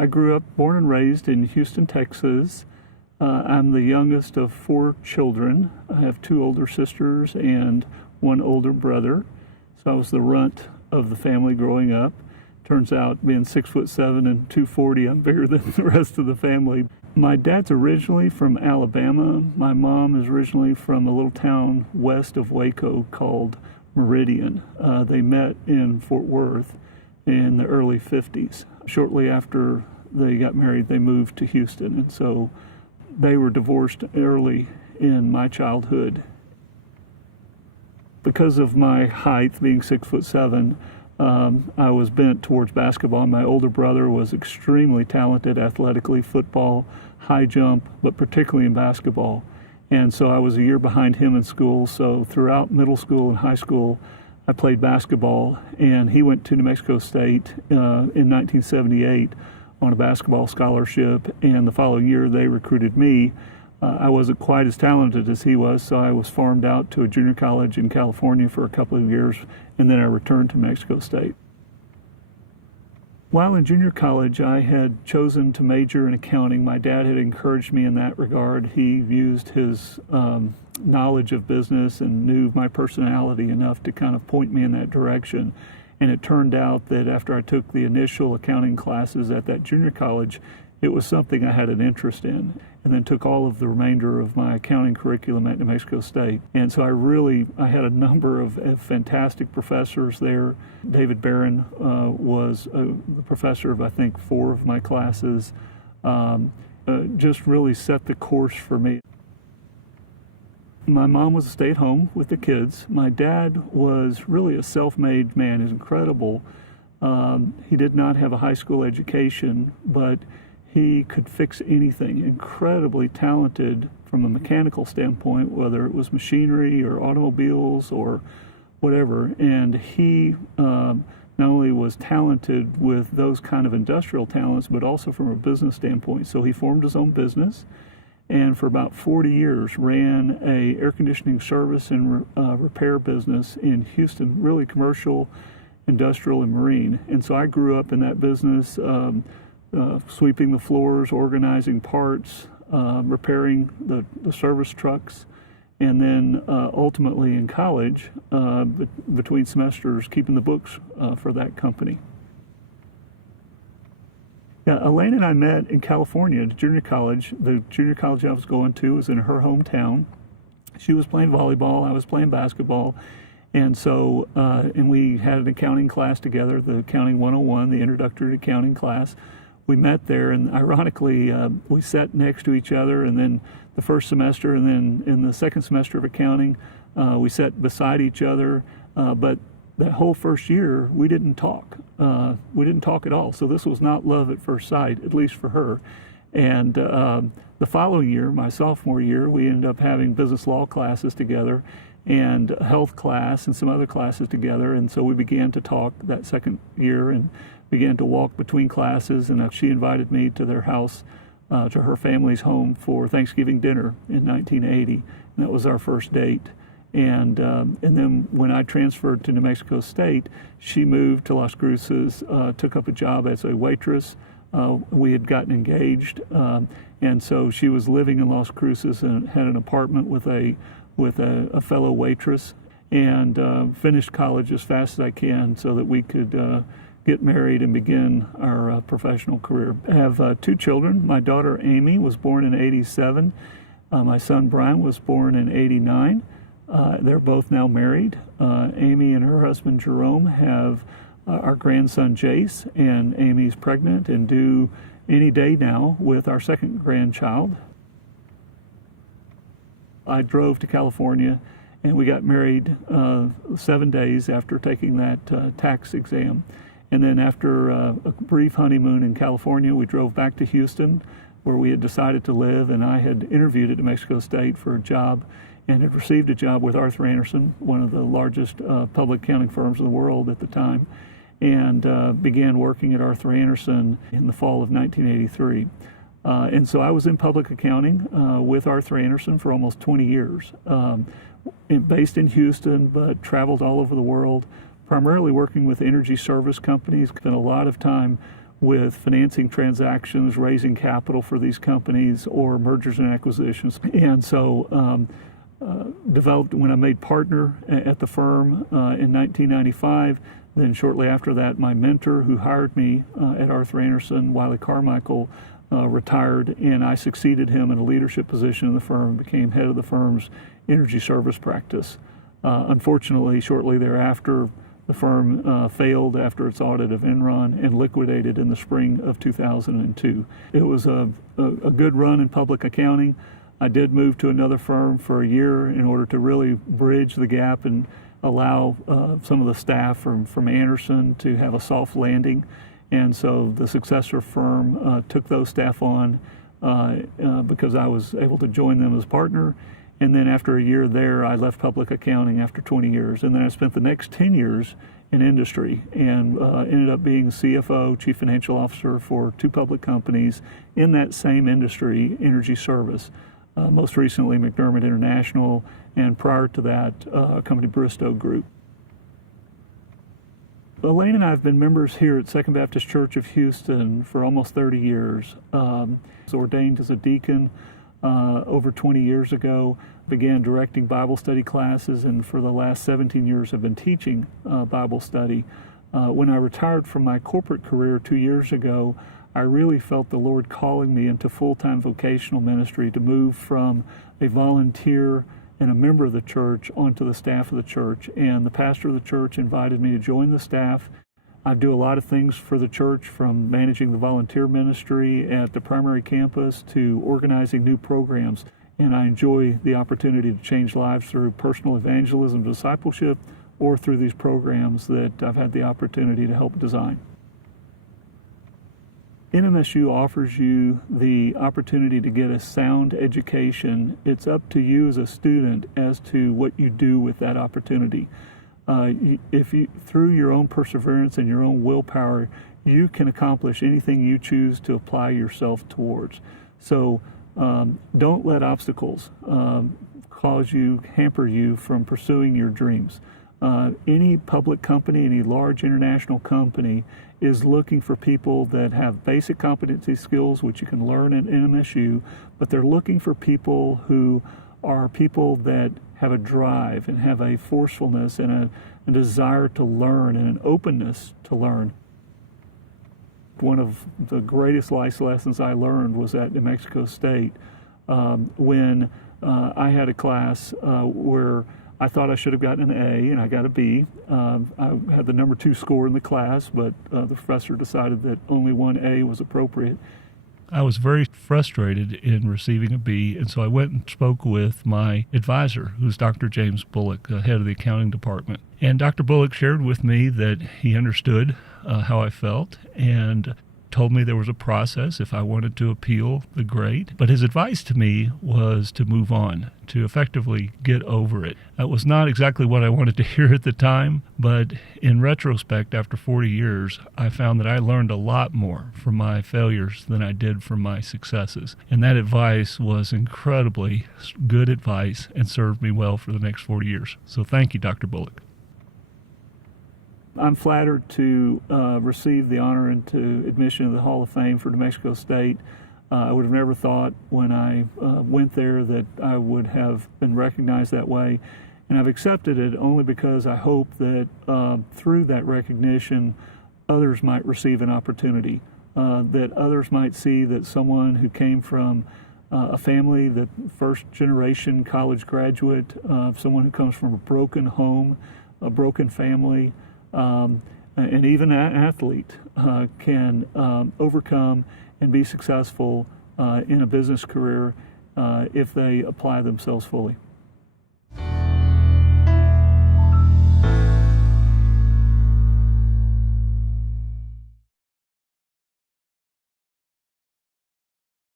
I grew up, born and raised in Houston, Texas. I'm the youngest of 4 children. I have 2 older sisters and 1 older brother. So I was the runt of the family growing up. Turns out, being 6'7" and 240, I'm bigger than the rest of the family. My dad's originally from Alabama. My mom is originally from a little town west of Waco called Meridian. They met in Fort Worth in the early 50s. Shortly after they got married, they moved to Houston, and so they were divorced early in my childhood. Because of my height, being 6'7", I was bent towards basketball. My older brother was extremely talented athletically, football, high jump, but particularly in basketball. And so I was a year behind him in school. So throughout middle school and high school, I played basketball, and he went to New Mexico State in 1978 on a basketball scholarship, and the following year they recruited me. I wasn't quite as talented as he was, so I was farmed out to a junior college in California for a couple of years, and then I returned to Mexico State. While in junior college, I had chosen to major in accounting. My dad had encouraged me in that regard. He used his knowledge of business and knew my personality enough to kind of point me in that direction. And it turned out that after I took the initial accounting classes at that junior college, it was something I had an interest in, and then took all of the remainder of my accounting curriculum at New Mexico State. And so I had a number of fantastic professors there. David Barron was the professor of, I think, 4 of my classes. Just really set the course for me. My mom was a stay-at-home with the kids. My dad was really a self-made man. He's incredible. He did not have a high school education, but he could fix anything. Incredibly talented from a mechanical standpoint, whether it was machinery or automobiles or whatever. And he not only was talented with those kind of industrial talents, but also from a business standpoint. So he formed his own business, and for about 40 years ran a air conditioning service and repair business in Houston, really commercial, industrial, and marine. And so I grew up in that business, sweeping the floors, organizing parts, repairing the service trucks, and then ultimately in college, between semesters, keeping the books for that company. Yeah, Elaine and I met in California at junior college. The junior college I was going to was in her hometown. She was playing volleyball, I was playing basketball, and so and we had an accounting class together, the Accounting 101, the introductory to accounting class. We met there, and ironically, we sat next to each other, and then the first semester, and then in the second semester of accounting, we sat beside each other, but that whole first year, we didn't talk. We didn't talk at all, so this was not love at first sight, at least for her. And the following year, my sophomore year, we ended up having business law classes together, and a health class and some other classes together, and so we began to talk that second year and began to walk between classes, and she invited me to their house, to her family's home for Thanksgiving dinner in 1980, and that was our first date. And then when I transferred to New Mexico State, she moved to Las Cruces, took up a job as a waitress. We had gotten engaged, and so she was living in Las Cruces and had an apartment with a fellow waitress, and finished college as fast as I can so that we could get married and begin our professional career. I have 2 children. My daughter Amy was born in '87. My son Brian was born in '89. They're both now married. Amy and her husband Jerome have our grandson Jace, and Amy's pregnant and due any day now with our second grandchild. I drove to California, and we got married 7 days after taking that tax exam. And then after a brief honeymoon in California, we drove back to Houston, where we had decided to live, and I had interviewed at New Mexico State for a job and had received a job with Arthur Andersen, one of the largest public accounting firms in the world at the time, and began working at Arthur Andersen in the fall of 1983. And so I was in public accounting with Arthur Andersen for almost 20 years, based in Houston, but traveled all over the world, primarily working with energy service companies. Spent a lot of time with financing transactions, raising capital for these companies, or mergers and acquisitions. And so developed when I made partner at the firm in 1995. Then shortly after that, my mentor who hired me at Arthur Andersen, Wiley Carmichael, retired, and I succeeded him in a leadership position in the firm, became head of the firm's energy service practice. Unfortunately, shortly thereafter, the firm failed after its audit of Enron and liquidated in the spring of 2002. It was a good run in public accounting. I did move to another firm for a year in order to really bridge the gap and allow some of the staff from Andersen to have a soft landing. And so the successor firm took those staff on because I was able to join them as partner. And then after a year there, I left public accounting after 20 years. And then I spent the next 10 years in industry and ended up being CFO, Chief Financial Officer for 2 public companies in that same industry, energy service. Most recently, McDermott International, and prior to that, a company Bristow Group. Elaine and I have been members here at Second Baptist Church of Houston for almost 30 years. I was ordained as a deacon over 20 years ago, began directing Bible study classes, and for the last 17 years have been teaching Bible study. When I retired from my corporate career 2 years ago, I really felt the Lord calling me into full-time vocational ministry to move from a volunteer and a member of the church onto the staff of the church. And the pastor of the church invited me to join the staff. I do a lot of things for the church, from managing the volunteer ministry at the primary campus to organizing new programs. And I enjoy the opportunity to change lives through personal evangelism, discipleship, or through these programs that I've had the opportunity to help design. NMSU offers you the opportunity to get a sound education. It's up to you as a student as to what you do with that opportunity. If you, through your own perseverance and your own willpower, you can accomplish anything you choose to apply yourself towards. So don't let obstacles hamper you from pursuing your dreams. Any public company, any large international company is looking for people that have basic competency skills, which you can learn at NMSU, but they're looking for people who are people that have a drive and have a forcefulness and a desire to learn and an openness to learn. One of the greatest life lessons I learned was at New Mexico State when I had a class where I thought I should have gotten an A, and I got a B. I had the number 2 score in the class, but the professor decided that only one A was appropriate. I was very frustrated in receiving a B, and so I went and spoke with my advisor, who's Dr. James Bullock, head of the accounting department. And Dr. Bullock shared with me that he understood how I felt and told me there was a process if I wanted to appeal the grade. But his advice to me was to move on, to effectively get over it. That was not exactly what I wanted to hear at the time, but in retrospect, after 40 years, I found that I learned a lot more from my failures than I did from my successes. And that advice was incredibly good advice and served me well for the next 40 years. So thank you, Dr. Bullock. I'm flattered to receive the honor into admission to the Hall of Fame for New Mexico State. I would have never thought when I went there that I would have been recognized that way. And I've accepted it only because I hope that through that recognition, others might receive an opportunity, that others might see that someone who came from a family, that first generation college graduate, someone who comes from a broken home, a broken family, and even an athlete can overcome and be successful in a business career if they apply themselves fully.